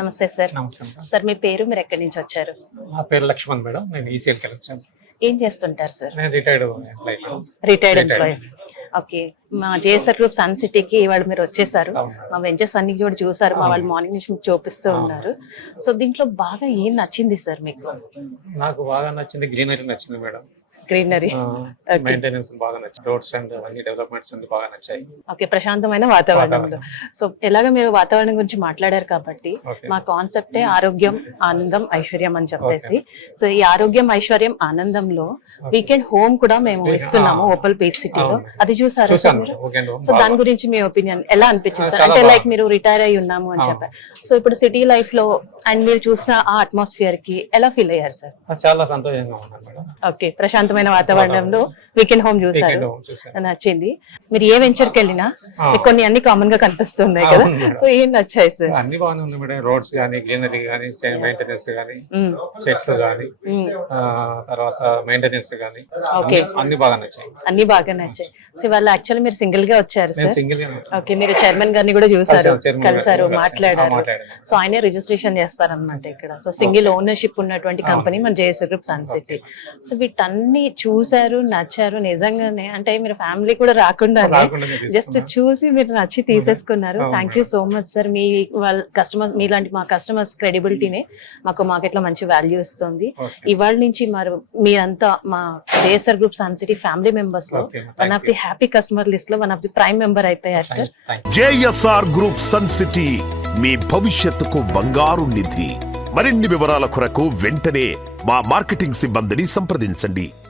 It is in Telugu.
నమస్తే సార్. నమస్తే మేడం. సార్ మీ పేరు, మీరు ఎక్కడి నుంచి వచ్చారు? నా పేరు లక్ష్మణ్ మేడం. నేను ఈసీఎల్ కలెక్షన్. ఏం చేస్తుంటారు సార్? నేను retired employee. Retired employee. Okay. మా జేఎస్ఆర్ గ్రూప్ సన్ సిటీకి ఇవాళ మీరు వచ్చేసారు. మా వెంచర్స్ అన్ని కూడా చూసారు. మా వాళ్ళు మార్నింగ్ నుంచి మీకు చూపిస్తూ ఉన్నారు. సో దీంట్లో బాగా ఏం నచ్చింది సార్ మీకు? నాకు బాగా నచ్చింది గ్రీనరీ నచ్చింది మేడం. గ్రీనరీ, మెయింటెనెన్స్ బాగా నచ్చింది. రోడ్స్ అండ్ అన్ని డెవలప్మెంట్స్ అన్ని బాగా నచ్చాయి. ఓకే. ప్రశాంతమైన వాతావరణంలో. సో ఎలాగ మీరు వాతావరణం గురించి మాట్లాడారు కాబట్టి మా కాన్సెప్టే ఆరోగ్యం, ఆనందం, ఐశ్వర్యం అని చెప్పేసి. సో ఈ ఆరోగ్యం, ఐశ్వర్యం, ఆనందంలో వీకెండ్ హోమ్ కూడా మేము ఇస్తున్నాము ఓపల్ పీస్ సిటీలో. అది చూసారు మీరు? సో దాని గురించి మీ ఒపీనియన్ ఎలా అనిపించింది సార్? అంటే లైక్ మీరు రిటైర్ అయి ఉన్నాము అని చెప్పారు. సో ఇప్పుడు సిటీ లైఫ్ లో అండ్ మీరు చూసిన ఆ అట్మాస్ఫియర్ కి ఎలా ఫీల్ అయ్యారు సార్? చాలా సంతోషంగా ఉన్నాను మేడం. ఓకే. ప్రశాంతమైన వాతావరణంలో వీకెండ్ హోమ్ చూసారు, నచ్చింది. మీరు ఏ వెంచర్ కి వెళ్ళినా మీకు కొన్ని అన్ని కామన్ గా కనిపిస్తున్నాయి కదా, సో ఏం నచ్చాయి సార్? అన్ని బాగానే ఉంది మేడం. రోడ్స్ గానీ, గ్రీనరీ గానీ, మెయింటెనెన్స్ గానీ, చెట్లు గానీ, తర్వాత మెయింటెనెన్స్ గానీ, అన్ని బాగా నచ్చాయి. అన్ని బాగా నచ్చాయి. సో ఇవాళ యాక్చువల్లీ మీరు సింగిల్ గా వచ్చారు సార్? సింగిల్. ఓకే. మీరు చైర్మన్ గారిని కూడా చూసారు, కలిసారు, మాట్లాడారు. సో ఆయనే రిజిస్ట్రేషన్ చేస్తారనమాట ఇక్కడ. సో సింగిల్ ఓనర్షిప్ ఉన్నటువంటి కంపెనీ మన JSR group Sun City. So వీటన్ని చూసారు, నచ్చారు. నిజంగానే అంటే మీరు ఫ్యామిలీ కూడా రాకుండా జస్ట్ చూసి మీరు నచ్చి తీసేసుకున్నారు. Thank you so much sir. మీ వాళ్ళ కస్టమర్స్, మీలాంటి మా కస్టమర్స్ క్రెడిబిలిటీనే మాకు మార్కెట్ లో మంచి వాల్యూ ఇస్తుంది. ఇవాళ నుంచి మరి మీరంతా మా JSR group Sun City family members లో one of the happy customer list లో one of the prime member అయిపోయారు sir. JSR group Sun City మీ భవిష్యత్తుకు బంగారు నిధి. మరిన్ని వివరాల కొరకు వెంటనే మా మార్కెటింగ్ సిబ్బందిని సంప్రదించండి.